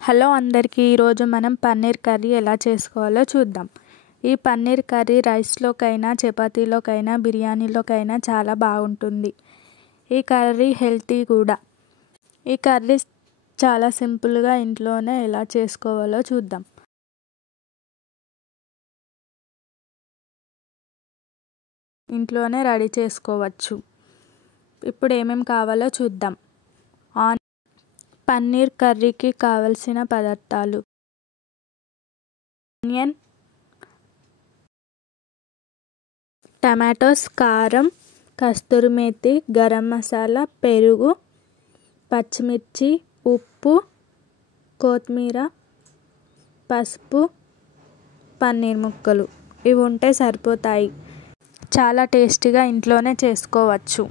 Hello అందరికీ, ఈరోజు మనం పన్నీర్ కర్రీ ఎలా చేసుకోవాలో చూద్దాం. ఈ పన్నీర్ కర్రీ రైస్లోకైనా, చపాతీలోకైనా, బిర్యానీలోకైనా చాలా బాగుంటుంది. ఈ కర్రీ హెల్తీ కూడా. ఈ కర్రీ చాలా సింపుల్గా ఇంట్లోనే ఎలా చేసుకోవాలో చూద్దాం. ఇంట్లోనే రెడీ చేసుకోవచ్చు. ఇప్పుడు ఏమేమి కావాలో చూద్దాం. పన్నీర్ కర్రీకి కావలసిన పదార్థాలు: ఆనియన్, టమాటోస్, కారం, కస్తూరి మేతి, గరం మసాలా, పెరుగు, పచ్చిమిర్చి, ఉప్పు, కొత్తిమీర, పసుపు, పన్నీర్ ముక్కలు. ఇవి ఉంటే సరిపోతాయి. చాలా టేస్టీగా ఇంట్లోనే చేసుకోవచ్చు.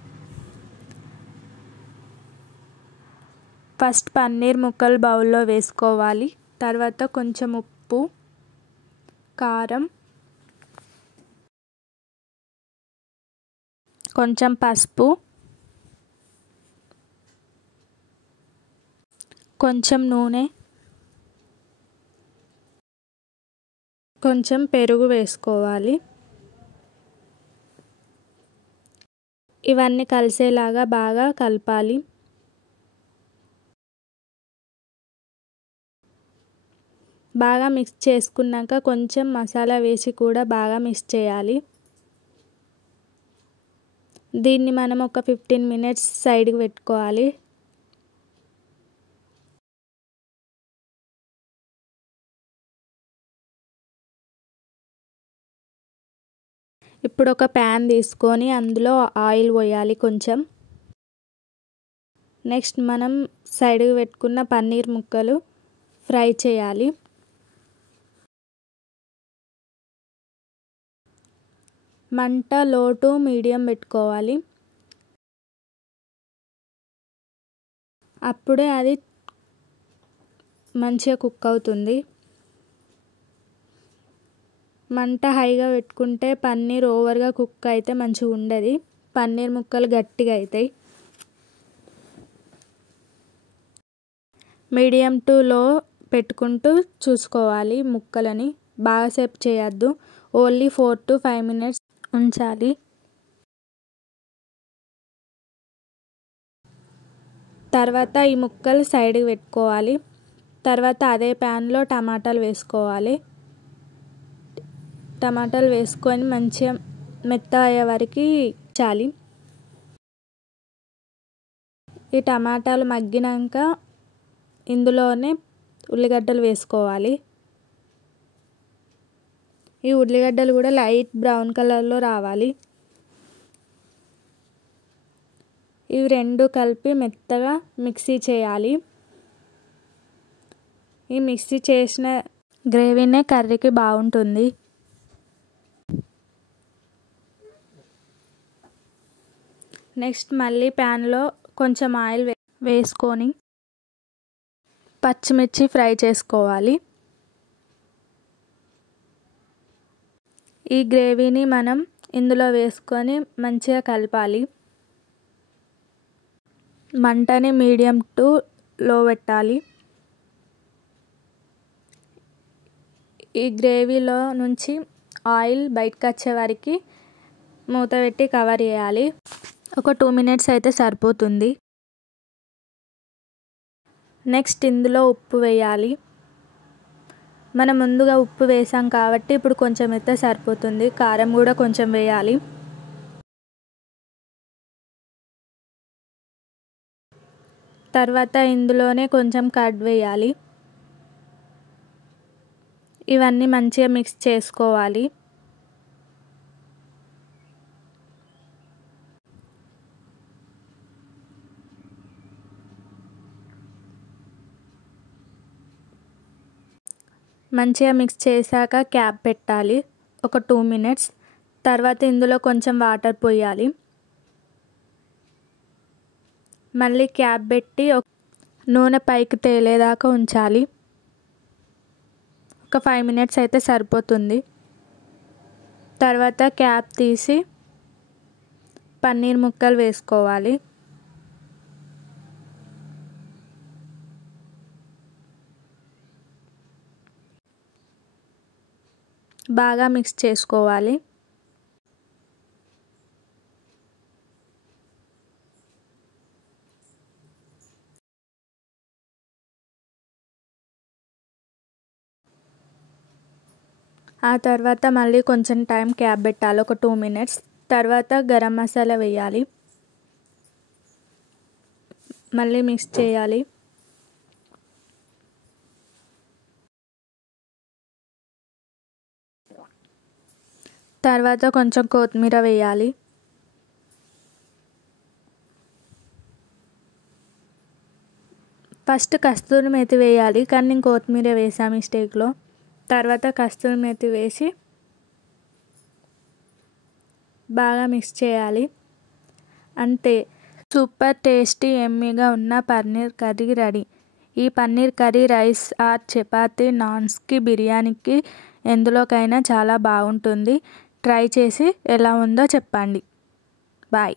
ఫస్ట్ పన్నీర్ ముక్కలు బౌల్లో వేసుకోవాలి. తర్వాత కొంచెం ఉప్పు, కారం, కొంచెం పసుపు, కొంచెం నూనె, కొంచెం పెరుగు వేసుకోవాలి. ఇవన్నీ కలిసేలాగా బాగా కలపాలి. బాగా మిక్స్ చేసుకున్నాక కొంచెం మసాలా వేసి కూడా బాగా మిక్స్ చేయాలి. దీన్ని మనం ఒక 15 మినిట్స్ సైడ్కి పెట్టుకోవాలి. ఇప్పుడు ఒక ప్యాన్ తీసుకొని అందులో ఆయిల్ పోయాలి కొంచెం. నెక్స్ట్ మనం సైడ్కి పెట్టుకున్న పన్నీర్ ముక్కలు ఫ్రై చేయాలి. మంట లో టు మీడియం పెట్టుకోవాలి. అప్పుడే అది మంచిగా కుక్ అవుతుంది. మంట హైగా పెట్టుకుంటే పన్నీర్ ఓవర్గా కుక్ అయితే మంచిగా ఉండదు. పన్నీర్ ముక్కలు గట్టిగా అవుతాయి. మీడియం టు లో పెట్టుకుంటూ చూసుకోవాలి. ముక్కలని బాగాసేపు చేయొద్దు. ఓన్లీ 4 to 5 మినిట్స్ ఉంచాలి. తర్వాత ఈ ముక్కలు సైడ్కి పెట్టుకోవాలి. తర్వాత అదే ప్యాన్లో టమాటాలు వేసుకోవాలి. టమాటాలు వేసుకొని మంచిగా మెత్తగా అయ్యే వరకు చాలి. ఈ టమాటాలు మగ్గినాక ఇందులోనే ఉల్లిగడ్డలు వేసుకోవాలి. ఈ ఉల్లిగడ్డలు కూడా లైట్ బ్రౌన్ కలర్లో రావాలి. ఇవి రెండు కలిపి మెత్తగా మిక్సీ చేయాలి. ఈ మిక్సీ చేసిన గ్రేవీనే కర్రీకి బాగుంటుంది. నెక్స్ట్ మళ్ళీ ప్యాన్లో కొంచెం ఆయిల్ వేసుకొని పచ్చిమిర్చి ఫ్రై చేసుకోవాలి. ఈ గ్రేవీని మనం ఇందులో వేసుకొని మంచిగా కలపాలి. మంటని మీడియం టు లో పెట్టాలి. ఈ గ్రేవీలో నుంచి ఆయిల్ బయటకు వచ్చే వరకు మూత పెట్టి కవర్ చేయాలి. ఒక 2 మినిట్స్ అయితే సరిపోతుంది. నెక్స్ట్ ఇందులో ఉప్పు వేయాలి. మనం ముందుగా ఉప్పు వేసాం కాబట్టి ఇప్పుడు కొంచెం అయితే సరిపోతుంది. కారం కూడా కొంచెం వేయాలి. తర్వాత ఇందులోనే కొంచెం కర్డ్ వేయాలి. ఇవన్నీ మంచిగా మిక్స్ చేసుకోవాలి. మంచిగా మిక్స్ చేశాక క్యాప్ పెట్టాలి ఒక 2 మినిట్స్. తర్వాత ఇందులో కొంచెం వాటర్ పోయాలి. మళ్ళీ క్యాప్ పెట్టి నూనె పైకి తేలేదాకా ఉంచాలి. ఒక 5 మినిట్స్ అయితే సరిపోతుంది. తర్వాత క్యాప్ తీసి పన్నీర్ ముక్కలు వేసుకోవాలి. బాగా మిక్స్ చేసుకోవాలి. ఆ తర్వాత మళ్ళీ కొంచెం టైం క్యాప్ పెట్టాలి, ఒక 2 మినిట్స్. తర్వాత గరం మసాలా వేయాలి, మళ్ళీ మిక్స్ చేయాలి. తర్వాత కొంచెం కొత్తిమీర వేయాలి. ఫస్ట్ కస్తూరి మేతి వేయాలి, కానీ నేను కొత్తిమీర వేసా మిస్టేక్లో. తర్వాత కస్తూరి మేతి వేసి బాగా మిక్స్ చేయాలి. అంతే, సూపర్ టేస్టీ యమ్మీగా ఉన్న పన్నీర్ కర్రీ రెడీ. ఈ paneer curry rice or chapati, నాన్స్కి, బిర్యానీకి ఎందులోకైనా చాలా బాగుంటుంది. ట్రై చేసి ఎలా ఉందో చెప్పండి. బాయ్.